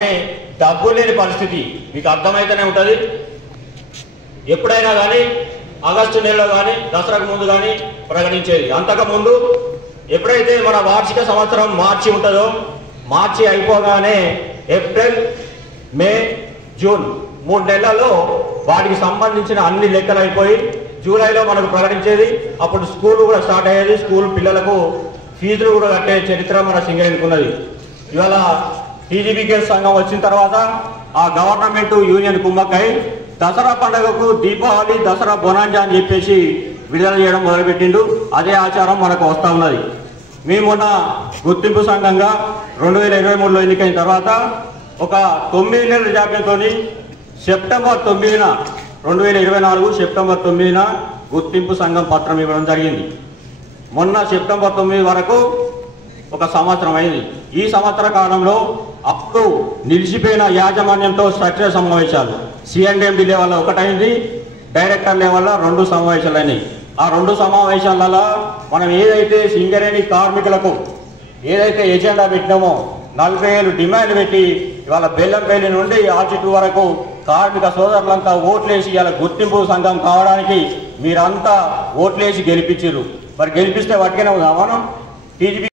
డబ్బు లేని పరిస్థితి మీకు అర్థమైతేనే ఉంటుంది. ఎప్పుడైనా కానీ ఆగస్టు నెలలో కానీ దసరాకు ముందు కానీ ప్రకటించేది. అంతకుముందు ఎప్పుడైతే మన వార్షిక సంవత్సరం మార్చి ఉంటుందో మార్చి అయిపోగానే ఏప్రిల్, మే, జూన్ 3 నెలల్లో వాటికి సంబంధించిన అన్ని లెక్కలు అయిపోయి జూలైలో మనకు ప్రకటించేది. అప్పుడు స్కూల్ కూడా స్టార్ట్ అయ్యేది. స్కూల్ పిల్లలకు ఫీజులు కూడా కట్టే చరిత్ర మన సింగరేణికి ఉన్నది. ఇవాళ టీజీబీకే సంఘం వచ్చిన తర్వాత ఆ గవర్నమెంట్ యూనియన్ కుమ్మక్కై దసరా పండుగకు దీపావళి, దసరా బొనాంజా అని చెప్పేసి విడుదల చేయడం మొదలుపెట్టిండు. అదే ఆచారం మనకు వస్తూ ఉన్నది. మేమున్న గుర్తింపు సంఘంగా 2023లో ఎన్నికైన తర్వాత ఒక 9 నెలల జాప్యంతో సెప్టెంబర్ 9న 2024 సెప్టెంబర్ 9న గుర్తింపు సంఘం పత్రం ఇవ్వడం జరిగింది. మొన్న సెప్టెంబర్ 9 వరకు ఒక సంవత్సరం అయింది. ఈ సంవత్సర కాలంలో అప్పుడు నిలిచిపోయిన యాజమాన్యంతో స్ట్రక్చర్ సమావేశాలు సిఎండ్ఎండి లెవెల్లో ఒకటైంది, డైరెక్టర్ లెవెల్లో 2 సమావేశాలు అయినాయి. ఆ 2 సమావేశాలలో మనం ఏదైతే సింగరేణి కార్మికులకు ఏదైతే ఎజెండా పెట్టినామో 40,000 డిమాండ్ పెట్టి ఇవాళ బెల్లంపల్లి నుండి ఆచిట్టు వరకు కార్మిక సోదరులంతా ఓట్లేసి ఇవాళ గుర్తింపు సంఘం కావడానికి మీరంతా ఓట్లేసి గెలిపించారు. మరి గెలిపిస్తే వాటికైనా మనం టీజీబీ